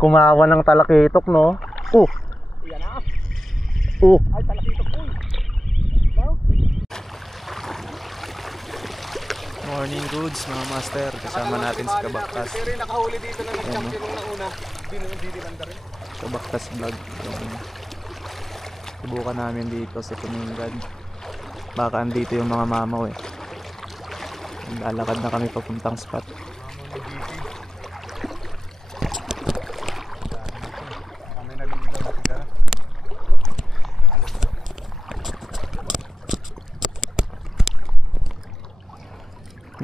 Kumawa ng talakitok, no? Yan na. Ay, talakitok po. Morning goods mga master. Kasama natin si Kabaktas. Pero yung nakahuli dito na nag-champion nung nauna, hindi nilanda rin. Kabaktas vlog. Subukan namin dito sa Tumingad. Baka andito yung mga mamaw eh. Lalakad na kami papuntang spot.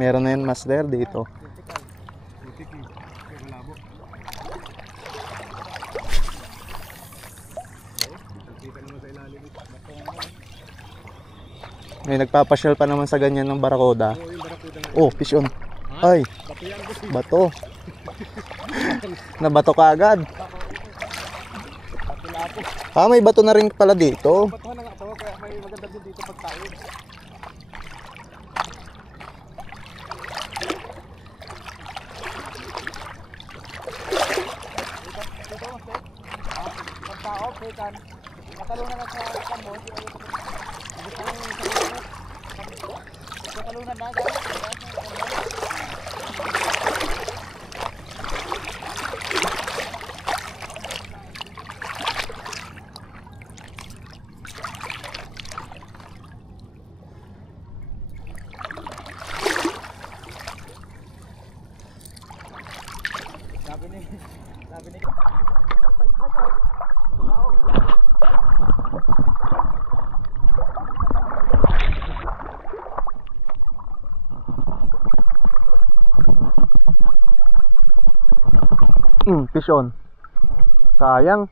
Meron na yun master dito. May nagpapasyal pa naman sa ganyan ng barakuda. Oh, fish on. Ay, bato. Nabato ka agad. May bato na rin pala dito. Bato na nga to, kaya may maganda din dito pagkain. Kan katalunan na sa kamon katalunan na sabi ni fish on. Sayang.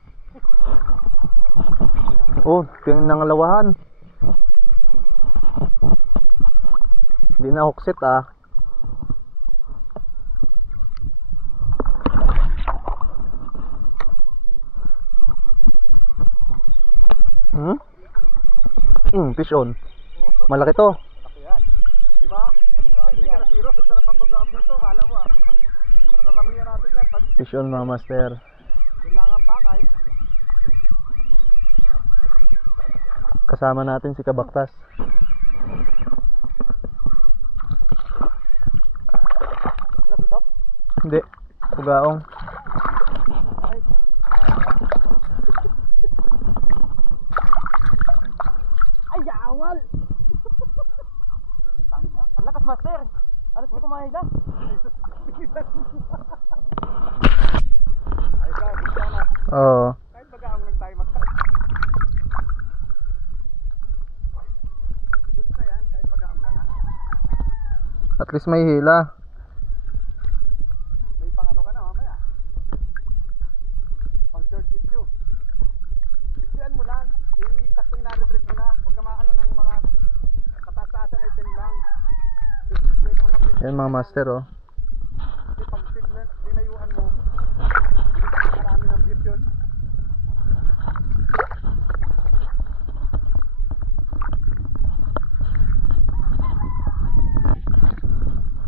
Oh, nangalawahan. Hindi na huksit ah. Fish on. Malaki to. Ayan. Di ba? Hindi ka na zero. Sarap ang bagram dito. Hala mo ah. Mararamihan natin yan. Fish on mga master. Yun lang ang pakay. Kasama natin si Kabaktas. Trapitop? Hindi. Pugaong. Ay, awal! Ang lakas master! Alas ko kumain lang. Ay, ka, gusto na. Oo. Kahit magaang lang tayo magka. Gusto yan, kahit magaang lang ha. At least may hila. May pang ano ka na mamaya. Pang short video. Videoan mo lang. Yung taktong na-retrieve mo na. Huwag ka maano ng mga kataas-taasan na itin lang. Yan mga master oh. Kasi pag linayuan mo, hindi ka marami ng views yun.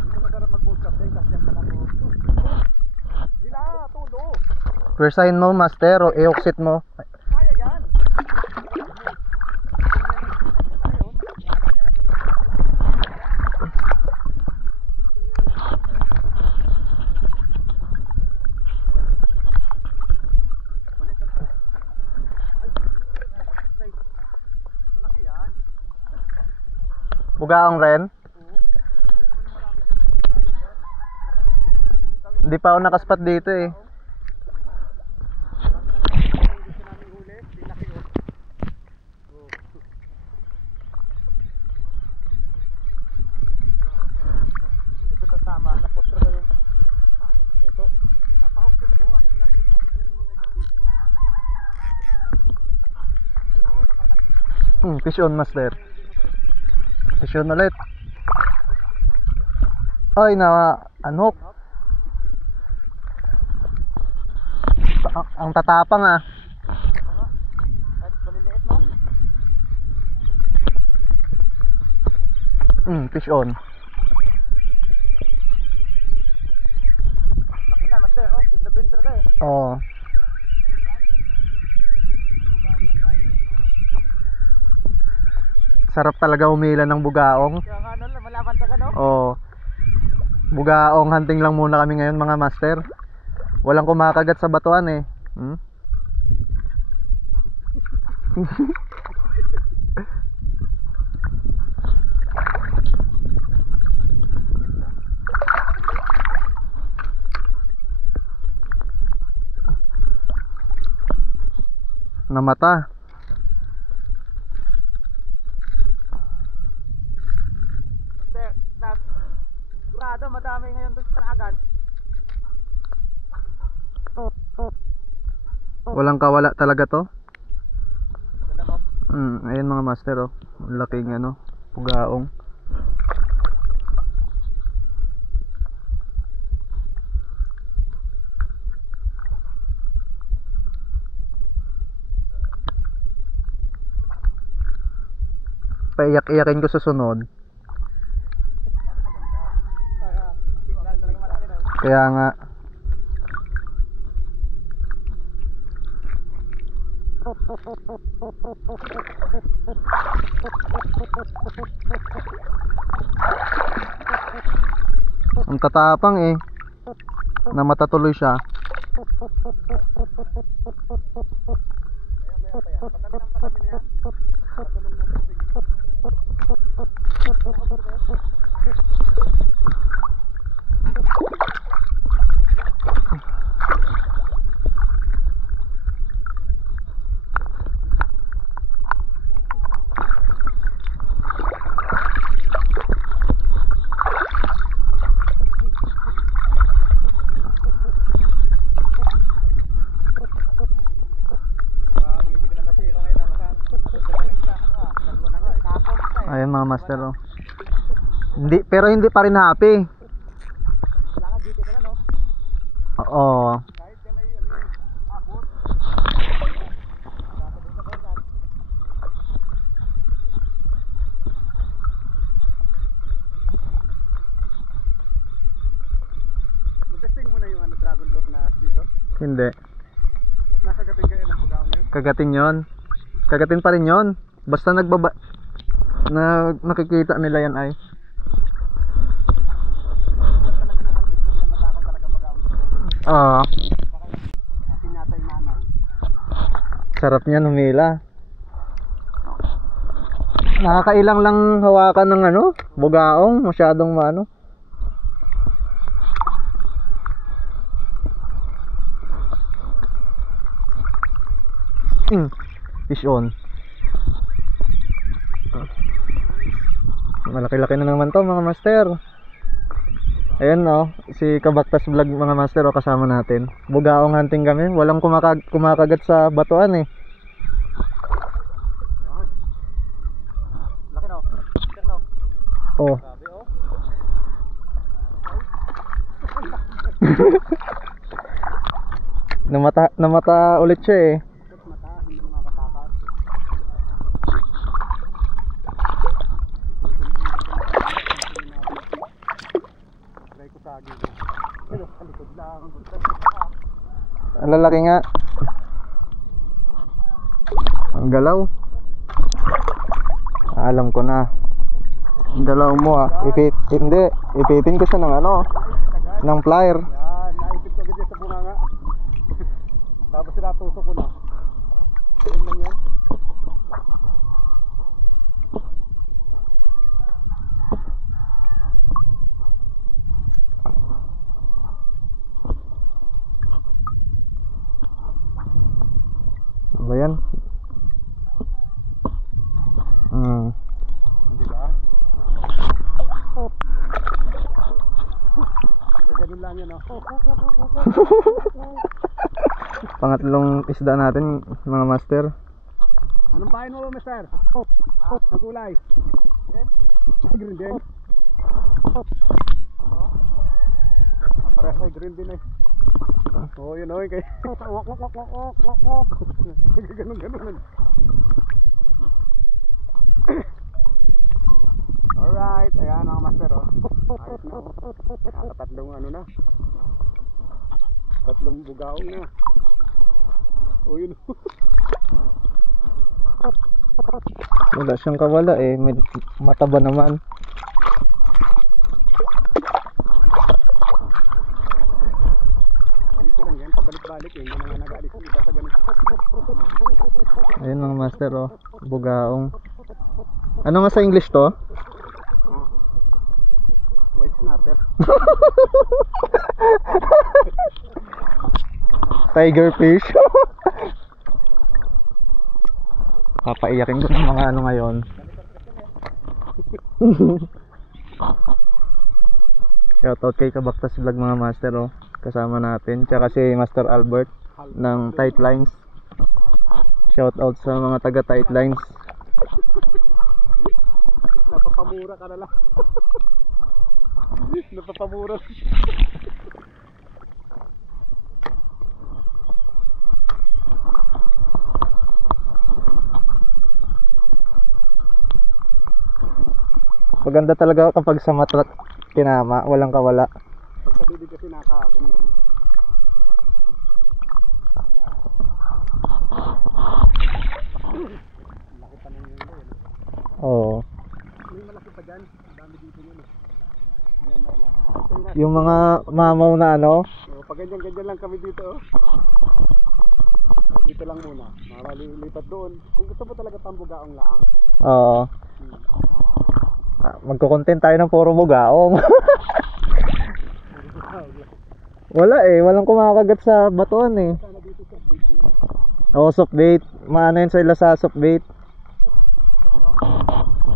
Hindi masarap mag-podcast eh, kasi yan pala mo. Hila, todo. Persahin mo master o i-oxit mo. Kaya yan. Bugaong ren. Hindi pa ako nakaspat dito eh. Fish on master. Fish on ulit. Ay na anhok. Ang tatapang ah. Fish on. Laki na master, oh. Ganda Ben talaga eh. Oo. Sarap talaga umila ng bugaong. Kaya nga ano, malaban talaga no? Oo. Bugaong hunting lang muna kami ngayon mga master. Walang kumakagat sa batuan eh. Hmm? Namata. Sir, sigurado madami ngayon doon sa Tanagan. Walang kawala talaga to. Ganda mo. Ayun mga master oh. Ang laking ano, bugaong. Paiyak-iyakin ko sa sunod. Talaga malaki no? Kaya nga. Ang tatapang eh. Namata tuloy siya. Maya pa yan. Patami ng patami na yan. Patulong ng tubig. Hindi ka na nasiro ngayon. Ayun mga master oh. Hindi, pero hindi pa rin happy. Wala ka dito ka na no? Oo. Kahit ka may abot. Dapat din sa banyan. Testing mo na yung dragon lord na dito. Hindi. Nakagating kayo ng pagkaon yun. Kagatin yon. Kagatin pa rin yon. Basta nagbaba nakikita nila yan ay. Talaga ng harbit ko yan, matakot talaga pagkaon dito. Oo. Akin yata yung nanay. Sarap niyan humila. Nakakailang lang hawakan ng ano, bugaong, masyadong maano. Fish on. Malaki-laki na naman to mga master. Ayan oh, si Kabaktas Vlog mga master oh, kasama natin. Bugaong hunting kami, walang kumakagat sa batuan eh. Laki no? Laki no? Oh. Grabe oh. namata ulit siya eh. Ikot mata, hindi mo makatakas. Try ko sa agin. Pero sa likod lang. Ang lalaki nga. Ang galaw. Alam ko na. Ang galaw mo ah. Hindi, ipitin ko siya ng ano, ng plier. Yan, naipit ko agad sa bunganga. Tapos sila tusok ko na. Ganun lang yan. Ano ba yan? Hindi ba? Ganun lang yan oh. Pangatlong isda natin mga master. Anong pain mo ba, mister? Ang kulay? Green din? Parehas ay green din eh. Oo, yun o. Kaya ganun. Alright, ayan mga master oh. Ayos na oh. Nakatatlong ano na. Tatlong bugaong na. O yun. Wala siyang kawala eh. May mataba naman. Dito lang yan, pabalik-balik eh. Hindi na nga nag-aalis yung iba sa ganito. Ayun mga master oh. Bugaong. Ano nga sa English to? White snapper. Tiger fish. Papaiyakin ko ng mga ano ngayon. Shoutout kay Kabaktas Vlog mga master oh. Kasama natin. Tsaka si Master Albert ng Tight Lines. Shoutout sa mga taga Tight Lines. Napapamura ka na lang. Napapamura. Maganda talaga kapag sa mata tinama, walang kawala. Pag sa bibig kasi ganun-ganun pa. Laki pa ng yun eh. Oo. May malaki pa dyan. Ang dami dito yun eh. Yan na lang. Yung mga mamaw na ano. Pag ganyan-ganyan lang kami dito oh. Dito lang muna. Lipat doon. Kung gusto mo talaga pambugaong laang. Oo. Magko-content tayo ng puro bugaong. Wala eh, walang kumakagat sa batuan eh. Sana dito sa building. Oo, soft bait. Maano yun sila sa soft bait.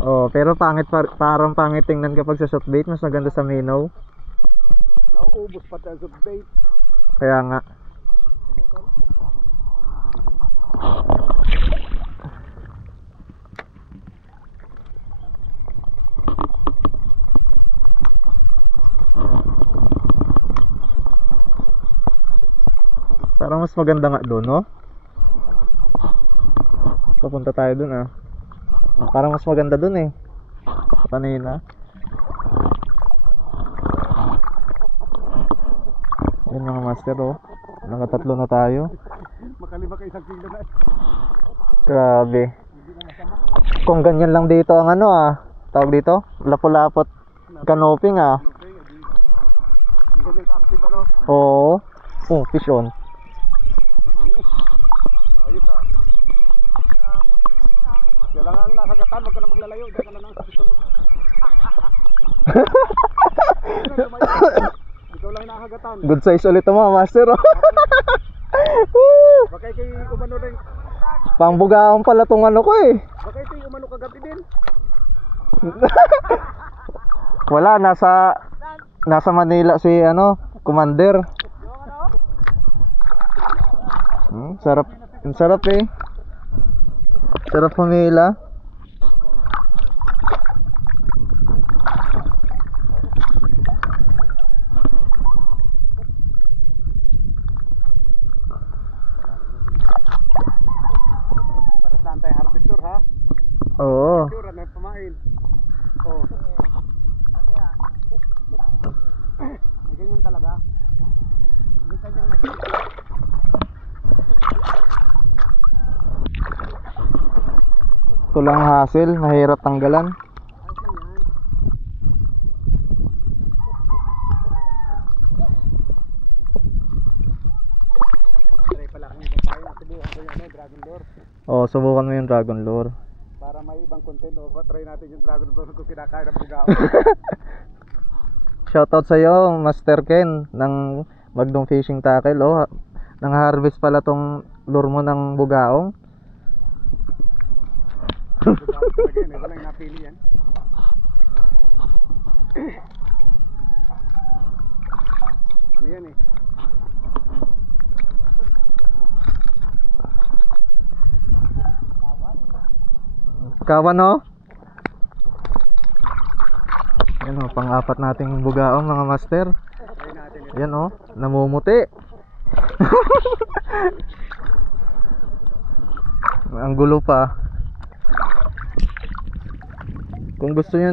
Oo, pero pangit parang pangit tingnan kapag sa soft bait, mas maganda sa minnow. Nauubos pa tayo sa bait. Kaya nga. Parang mas maganda nga doon, no? Papunta tayo doon ah. Parang mas maganda doon eh. Kanina. Yan mga master oh. Nakatatlo na tayo. Makalima ka isang kilo na. Grabe. Kung ganyan lang dito ang ano ah. Tawag dito? Lapu-lapot canoping ah. Ang ganyan ka-active ano? Oo. Oh, fish on. Ayos ah. Kaya lang ang nakagatan, wag ka na maglalayo. Diyan ka na lang sa gusto mo. Ikaw lang yung nakagatan. Good size ulit mga master oh. Baka kayo umano rin. Pangbugaong pala tong ano ko eh. Baka kayo umano kagabi din. Wala, nasa Manila si ano, Commander. Sarap. Ang sarap eh. Sarap pumila. Para saan tayo harvestor ha? Oo. Sure, ano yung pamain? Oo. May ganyan talaga. Yung kanyang Ito lang hassle, mahirap tanggalan. ayos lang yan. Try pala kami kung tayo. Subukan ko yung ano, dragon lure. Oh, subukan mo yung dragon lure. Para may ibang content o try natin yung dragon lure kung kinakain ng bugao. Shoutout sa iyo, Master Ken ng Magdong Fishing Tackle. Oh, nang harvest pala tong lure mo ng bugaong. Bugao talaga yun, walang napili yan. Ano yan eh? Kawan oh. Yan oh, pang-apat nating bugaong mga master. Try natin ito. Yan oh, namumuti. Ang gulo pa. Kung gusto niyo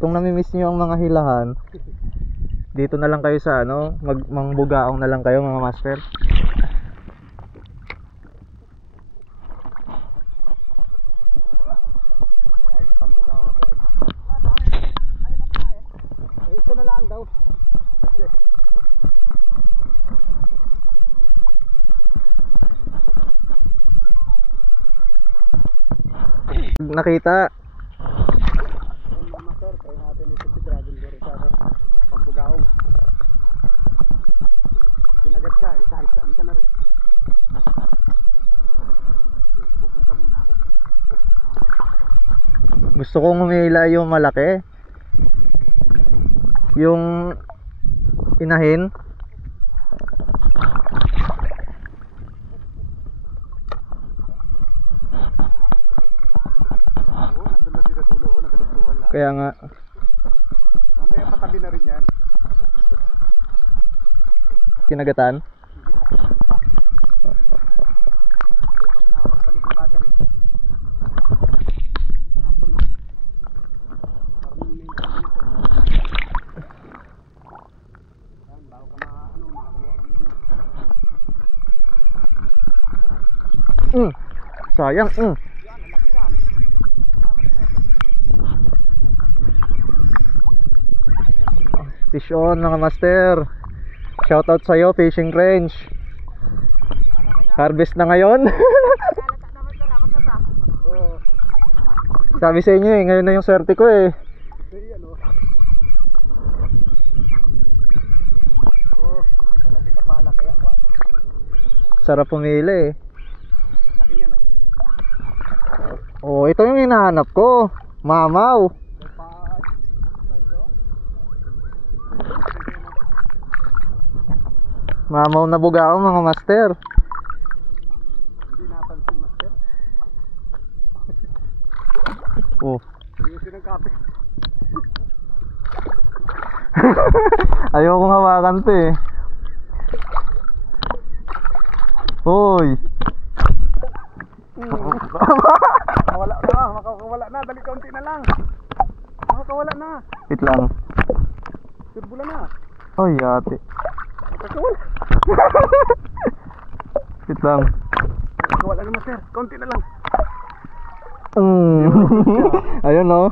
kung nami-miss niyo ang mga hilahan, dito na lang kayo sa ano, mangbugaong na lang kayo mga master. Kaya ay katambuga ako eh. Eh, isa na lang daw. Okay. Nakita. Ayun mga master, try natin ito si Dragon Lord sa pambugaong. Kinagat ka eh, kahit saan ka na rin. Okay, labubog ka muna. Gusto kong humila yung malaki. Yung inahin. Oo, nandun lang din sa dulo, oh, nagalugtuhan lang. Kaya nga, Mamaya patabi na rin yan. kinagatan. Pag nakapagpalit ng battery. Ito nang tunog. Parang yung main tank nito. Yan, bago ka makakuha ka muna. Sayang. Yan, ang laki yan. Fish on mga master. Shoutout sa'yo, fishing range. Harvest na ngayon. Oo, Sabi sa inyo eh, ngayon na yung swerte ko eh. ito yan oh. Oh, wala si Kapala kaya kwan. Sarap pumili eh. Laki niya no. Oh, ito yung hinahanap ko. Mamaw. Ito. Mamaw na bugaong mga master. Hindi napansin master. Oh. Seryoso ng kape. Ayokong hawakan to eh. Hoy. Makakawala na, makakawala na. Dali kaunti na lang. Makakawala na. Wait lang. Turbula na. Oy, ate. Makakawala. Wait lang. Makakawala na master. Kaunti na lang. Ayun oh.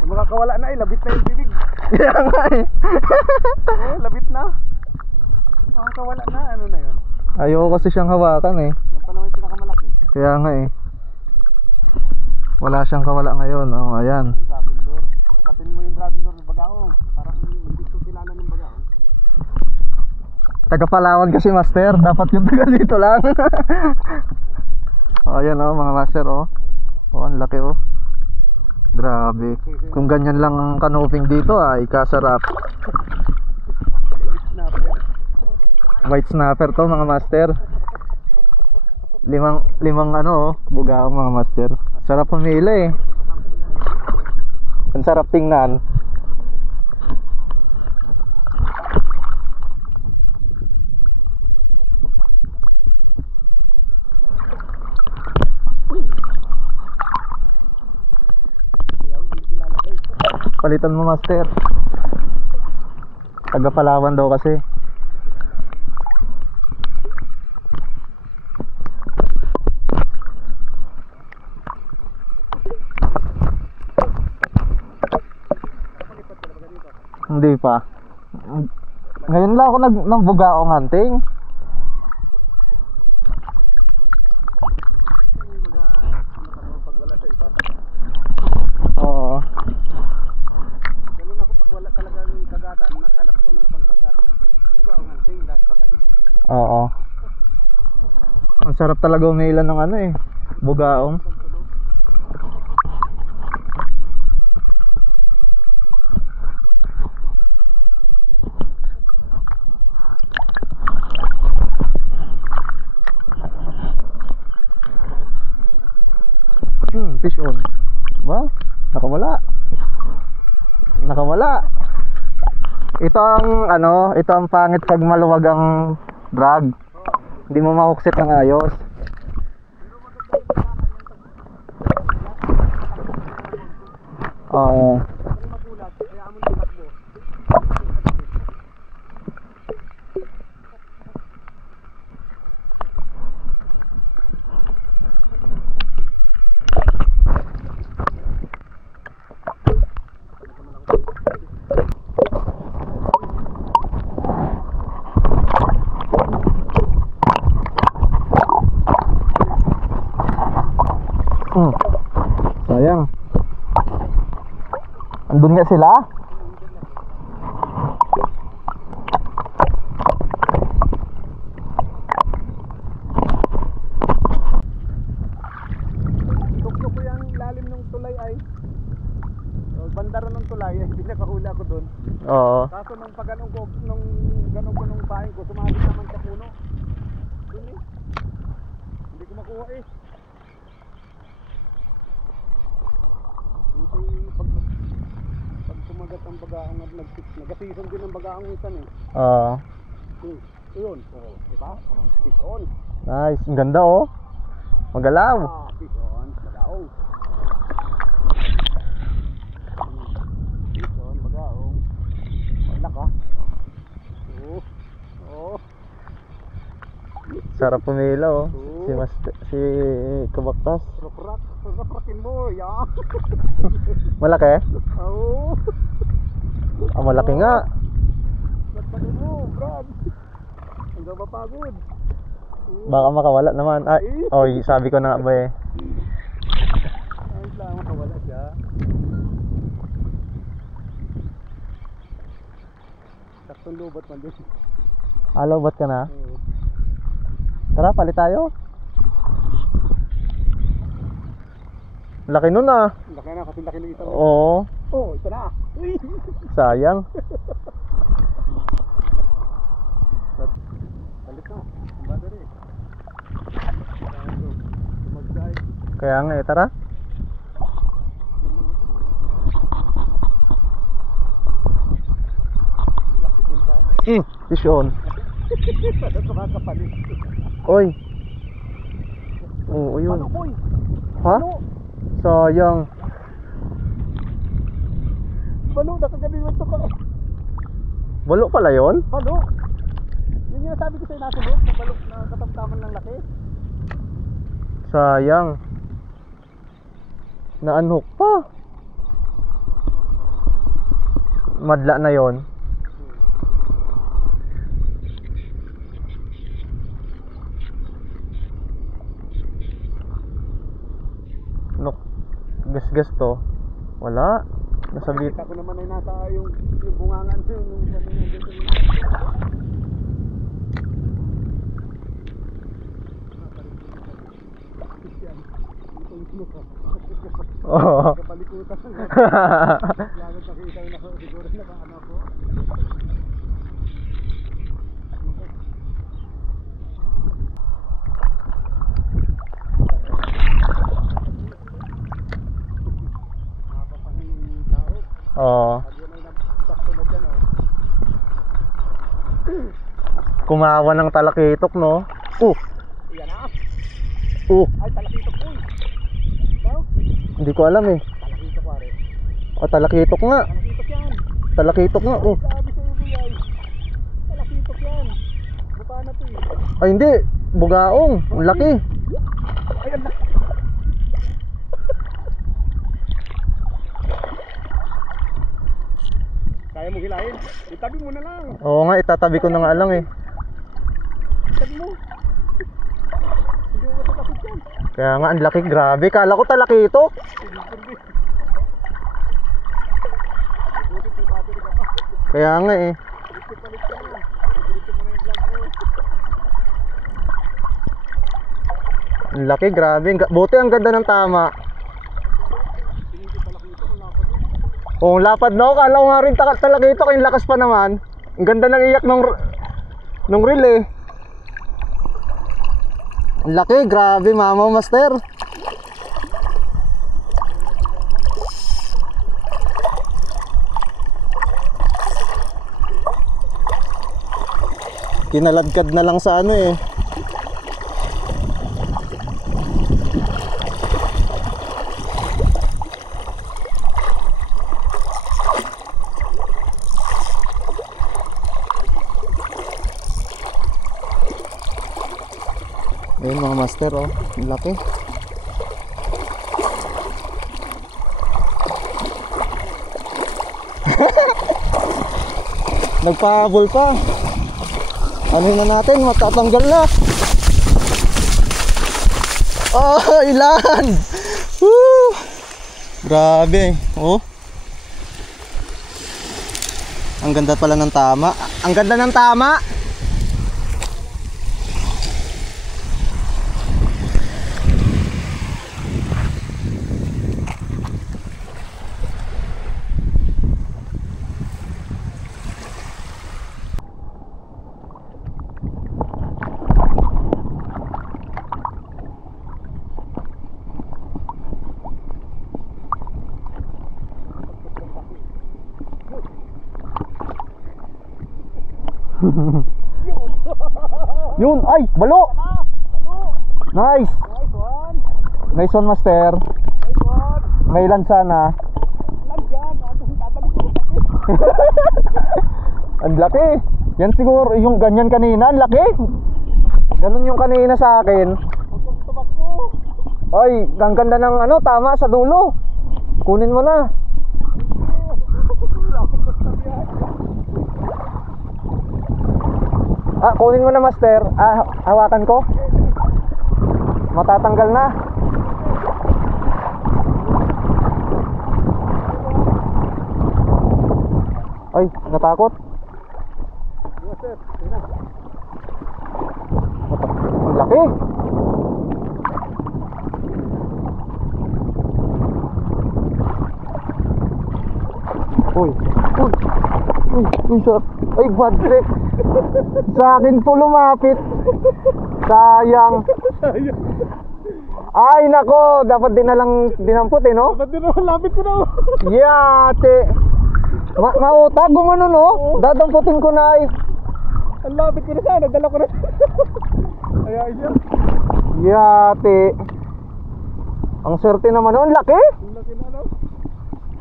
Kung makakawala na eh. Labit na yung bibig. Kaya nga eh. Oh, labit na. Makakawala na. Ano na yun? Ayoko kasi siyang hawakan eh. Yan pa naman yung pinakamalaki. Kaya nga eh. Wala siyang kawala ngayon. Oh, ayan. Dragon Lord. Kakapin mo yung Dragon Lord ng Bagaong. Parang hindi ko kilala ng Bagaong. Taga Palawan kasi master. Dapat yung taga dito lang. Oh, ayan oh mga master oh. Oh, ang laki oh. Grabe. Kung ganyan lang ang kanoping dito ay kasarap. White snapper to mga master. Limang ano oh, bugaong mga master. Sarap pumili eh. Ang sarap tingnan. Palitan mo master. Taga Palawan daw kasi. Hindi pa. Ngayon lang ako ng bugaong hunting. Oo. Ganun ako pag wala talagang kagatan, naghanap ko ng pangkagat. Bugaong hunting, lahat pasaid. Oo. Ang sarap talaga umiilan ng ano eh, bugaong. Pagtulog. Fish on. Ba? Nakawala. Nakawala. Ito ang ano, ito ang pangit pag maluwag ang drag. Hindi mo mahuksit ng ayos. Oo. Kung magulat, kaya mo nang takbo. Sayang. Andun nga sila? Tuktok ko yung lalim ng tulay ay bandara ng tulay ay hindi nakahuli ako doon. Oo. Kaso nung pagganong ko nung bahay ko sumabit naman sa puno. Doon eh. Hindi ko makuha eh. Hindi pag kumagat ang bagaang at nagkasison din ang bagaang minsan eh. Oo. Yun. Oh, diba? Fish on. Nice. Ang ganda oh. Magalaw. Fish on. Bagaong. Fish on. Bagaong. Wala ka. Oh. Sarap pumila oh. Si Kabaktas. Raprakin mo. Yan. Malaki? Oo. Malaki nga. Raprakin mo. Brad. Hanggang mapagod. Baka makawala naman. Ay, oy, sabi ko na nga ba eh. Ay, lang makawala siya. Saktong lubot man din. Ba't ka na? Tara, palit tayo. Laki nun ah. Laki na, kasi laki ng isang. Oo. Oh, ito na. Uy! Sayang. Balik na. Ang battery. Tumagsay. Kaya nga eh, tara. Laki din ka. Fish on. Ito kakapalit. Oy. Oo, yun. Ano, boy? Ha? Sayang. Balo, nakagaling ito ka. Balo pala yun? Balo? Yun yung sabi ko sa'yo nasunod, na balo na katamtaman ng laki. Sayang. Na-unhook pa. Madla na yon. Nok, gas to. Wala. Nasabit. Kita ko naman ay nasa yung bungangan yung Oo. kapalikutan. Lagod nakita yung nako, siguro nakaano ko. Oo. Kumawa ng talakitok, no? Yan na. Ay, talakitok po. Daw? Hindi ko alam eh. Talakitok pare. Talakitok nga. Talakitok yan. Talakitok nga. Sabi sa iyo ay. Talakitok yan. Buka na to eh. Ay hindi. Bugaong. Ang laki. Ay, ang laki. Kaya mo hilahin? Itabi mo na lang. Oo nga, itatabi ko na nga lang eh. Itabi mo. Hindi mo matatapit yan. Kaya nga, ang laki. Grabe. Kala ko talakitok. Kaya nga eh. Palit ka na. Palit mo na yung vlog mo. Ang laki. Grabe. Buti ang ganda ng tama. Oh, lapad no. Kala ko nga rin talakitok. Yung lakas pa naman. Ang ganda ng iyak nung reel eh. Ang laki. Grabe, mama master. Kinaladkad na lang sa ano eh. Ayun mga master oh, ang laki. Nagpahabol pa. Ano na natin, matatanggal na. Oh, ilan? Grabe, oh. Ang ganda pala ng tama. Ang ganda ng tama. Yun, ay, balo. Nice. Nice one. Nice one, master. Nice one. May lansa na. Landyan. Dadalik ko. Ang laki. Yan siguro, yung ganyan kanina, ang laki. Ganun yung kanina sa akin. Huwag kang tumakbo. Ay, ang ganda ng ano, tama sa dulo. Kunin mo na. Kunin mo na, master. Hawakan ko. Matatanggal na. Ay, natakot. Ang laki. Uy, uy, uy, uy, shot. Ay, bad trip. Sa akin po lumapit. Sayang. Ay, nako, dapat din na lang dinampot eh, no? Dapat din naman, lapit ko na. Yate. Mautag, gumano, no? Dadamputin ko na eh. Ang lapit ko na sana, dala ko na. Ayan siya. Yate. Ang swerte naman, no? Ang laki. Ang laki na, no?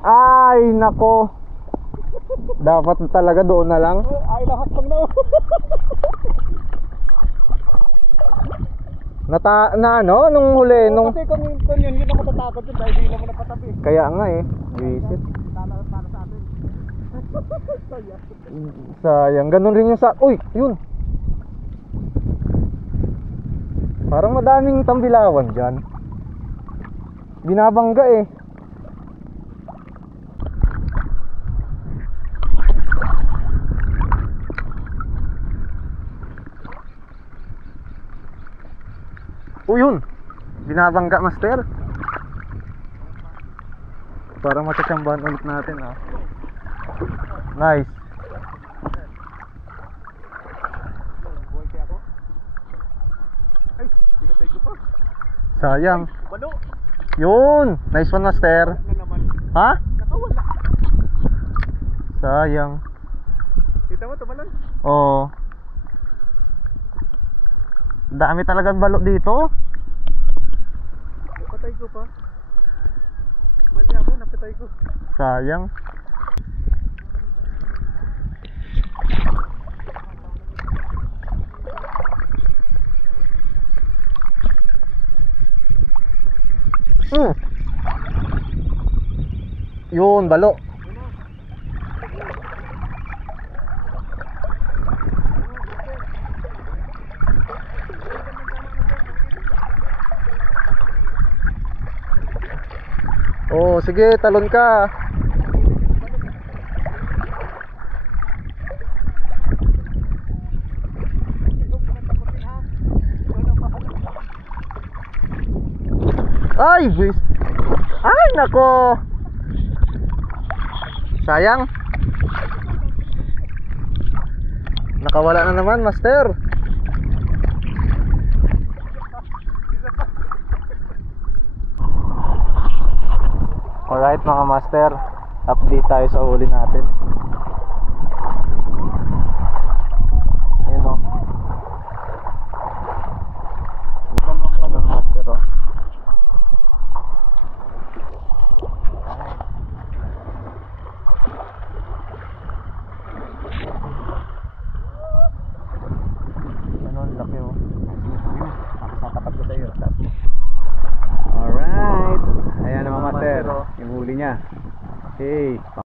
Ay, nako. Dapat talaga doon na lang. Ay, lahat pang na. Ano, nung huli, nung... Kasi kung yun, yun ako tatakot yun dahil di lang mo napatabi. Kaya nga eh, visit. Para sa atin. Sayang, ganun rin yung sa... Uy, yun. Parang madaming tambilawan dyan. Binabangga eh. Oh, yun. Binabangga, master. Para matachambahan ulit natin, ah. Nice. Buhay kaya ako? Ay, pinatay ko pa. Sayang. Balo. Yun. Nice one, master. Na naman. Ha? Nakawala. Sayang. Kita mo, tumalon. Oo. Dami talagang balo dito. Napatay ko pa. Mali ako, napatay ko. Sayang. Yun, balo. Oh, sige, talon ka. Ay, bis. Ay, nako. Sayang. Nakawala na naman, master. Alright mga master, update tayo sa huli natin. Ayan o. Dalawang pa ng master o. Ano, laki o. Nakasatapat ko sa iyo. Alright. Ayan naman, master. Yung huli niya. Hey.